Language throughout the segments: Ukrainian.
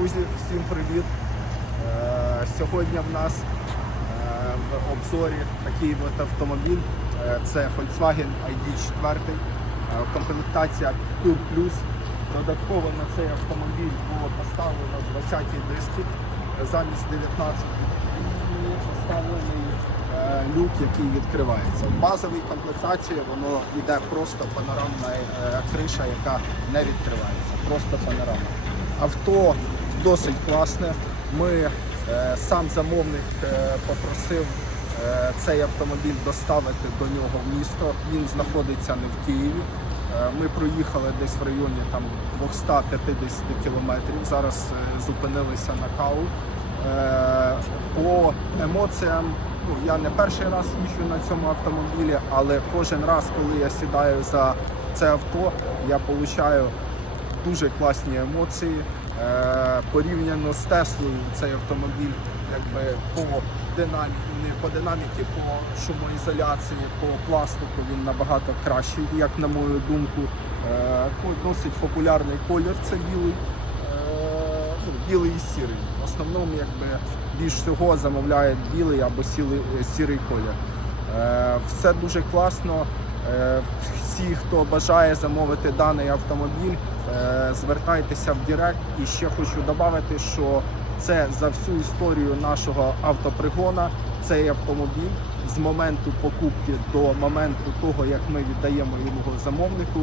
Друзі, всім привіт! Е, Сьогодні в нас е, в обзорі такий от автомобіль. Е, Це Volkswagen ID4, е, комплектація Pure Plus. Додатково на цей автомобіль було поставлено 20 диски замість 19 і поставлений люк, який відкривається. В базовій комплектації воно йде просто панорамна криша, яка не відкривається, просто панорама. Авто досить класне. Ми е, сам замовник е, попросив е, цей автомобіль доставити до нього в місто. Він знаходиться не в Києві. Ми проїхали десь в районі там 250 кілометрів. Зараз зупинилися на каву. По емоціям, ну я не перший раз їжджу на цьому автомобілі, але кожен раз, коли я сідаю за це авто, я отримую дуже класні емоції. Порівняно з Теслою цей автомобіль якби по динаміці, не по динаміці, по шумоізоляції, по пластику він набагато кращий, як на мою думку. Е, досить популярний колір це білий. Е, ну, білий і сірий. В основному якби більш всього замовляють білий або сірий колір. Е, Все дуже класно. Е, Всі, хто бажає замовити даний автомобіль, е, звертайтеся в Директ. І ще хочу додати, що це за всю історію нашого автопригона. Цей автомобіль з моменту покупки до моменту того, як ми віддаємо його замовнику,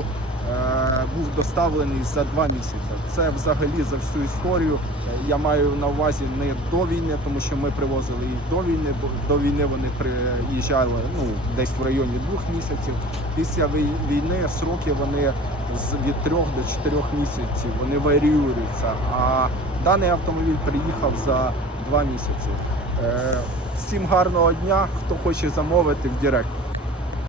був доставлений за два місяці. Це взагалі за всю історію. Е, Я маю на увазі не до війни, тому що ми привозили їх до війни, бо до війни вони приїжджали ну, десь в районі двох місяців. Після війни сроки вони з від трьох до чотирьох місяців вони варіюються. А даний автомобіль приїхав за два місяці. Е, Всім гарного дня, хто хоче замовити в Директ.